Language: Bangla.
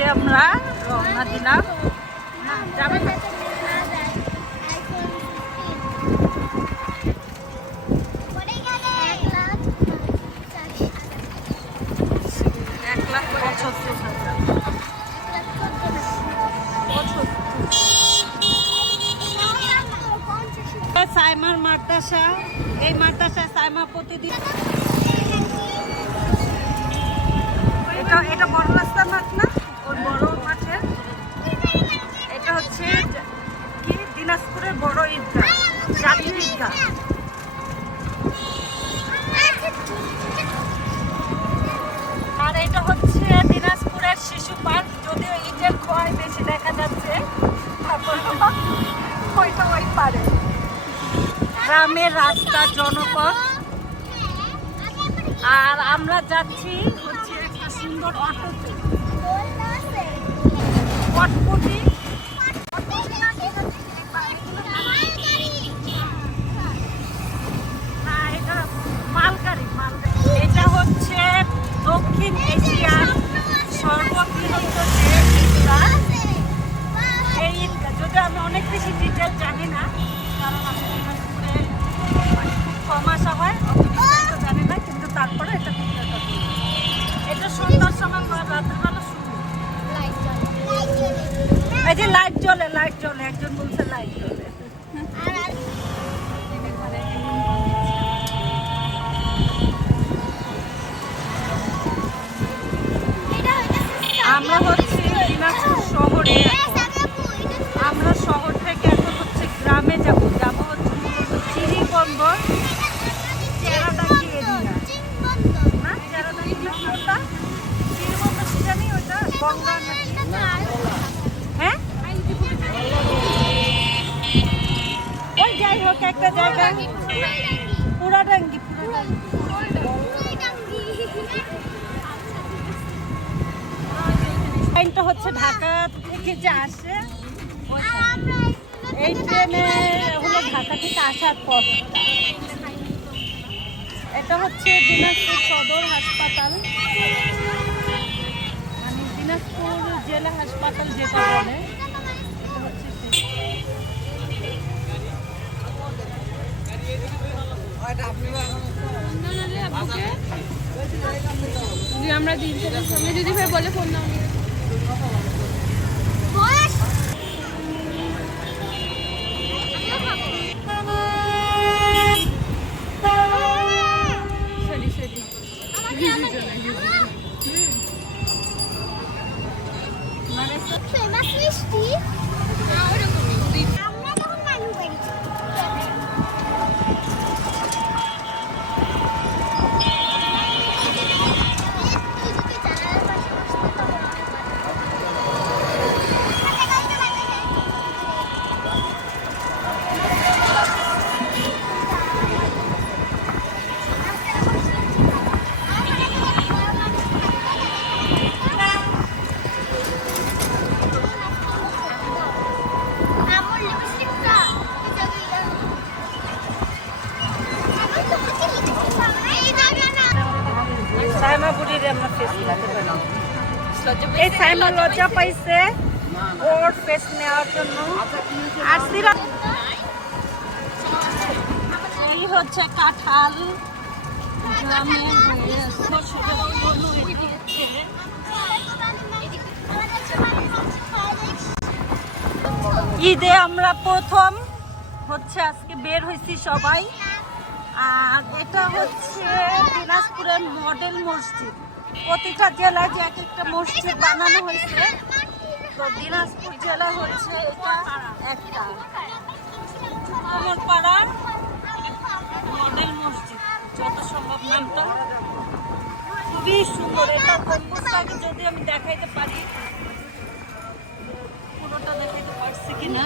যে আমরা রওনা দিলাম। যাবেন না? 1,75,000 সাইমার মাদ্রাসা, এই মাদ্রাসায় সাইমা প্রতিদিন। এটা বড় রাস্তার মাঠ না, ওই বড় মাঠের। এটা হচ্ছে কি দিনাজপুরের বড় ঈদগাহ, জাতীয় ঈদগাহ। আর এটা হচ্ছে দিনাজপুরের শিশু পার্ক, যদিও ইটের খোয়াই বেশি দেখা যাচ্ছে। ওইটা ওই পারে গ্রামের রাস্তা, জনপথ। আর আমরা যাচ্ছি হচ্ছে একটা সুন্দর অটোতে, পটপটি। না, এটা মালগাড়ি। এটা হচ্ছে দক্ষিণ এশিয়ার সর্ববৃহৎ যে ঈদগাহ। এই ঈদগাহ যদিও আমি অনেক বেশি ডিটেল জানি না, কারণ আমি দিনাজপুরে খুব কম আসা হয়, অত জানি না, কিন্তু তারপরে এটা খুব দেখা যায়। এটা সন্ধ্যার সময় রাতের বেলা শুরু। এই যে লাইট জ্বলে, লাইট জ্বলে, একজন বলছে লাইট জ্বলে। আমরা হচ্ছে দিনাজপুর শহরে, আমরা শহর থেকে এখন হচ্ছে গ্রামে যাবো হচ্ছে মূলত চিরিবন্দর, চেরাডাঙ্গি এরিয়া না, চেরাডাঙ্গি না, ওটা চিরিবন্দর কি জানি, ওটা গঙ্গা নাকি? হ্যাঁ, ওই যাই হোক একটা জায়গা, পুরাডাঙ্গি। ট্রেনটা হচ্ছে ঢাকা থেকে যে আসে, এই ট্রেনে হলো ঢাকা থেকে আসার পর। এটা হচ্ছে দিনাজপুর সদর হাসপাতাল, মানে দিনাজপুর জেলা হাসপাতাল যেটা বলে, এটা হচ্ছে আমরা দিদি ভাই বলে ফোন নাও। এই সাইমা লজ্জা পাইছে ওর ফেস নেওয়ার জন্য। আর এই হচ্ছে কাঁঠাল, ঈদে আমরা প্রথম হচ্ছে আজকে বের হয়েছি সবাই। আর এটা হচ্ছে দিনাজপুরের মডেল মসজিদ। প্রতিটা জেলায় যে এক একটা মসজিদ বানানো হয়েছে, তো দিনাজপুর জেলা হচ্ছে এটা একটা পাড়ার মডেল মসজিদ, যত সম্ভব নামটা খুবই সুন্দর। এটা গম্বুজটাকে যদি আমি দেখাইতে পারি, পুরোটা দেখাইতে পারছি কিনা।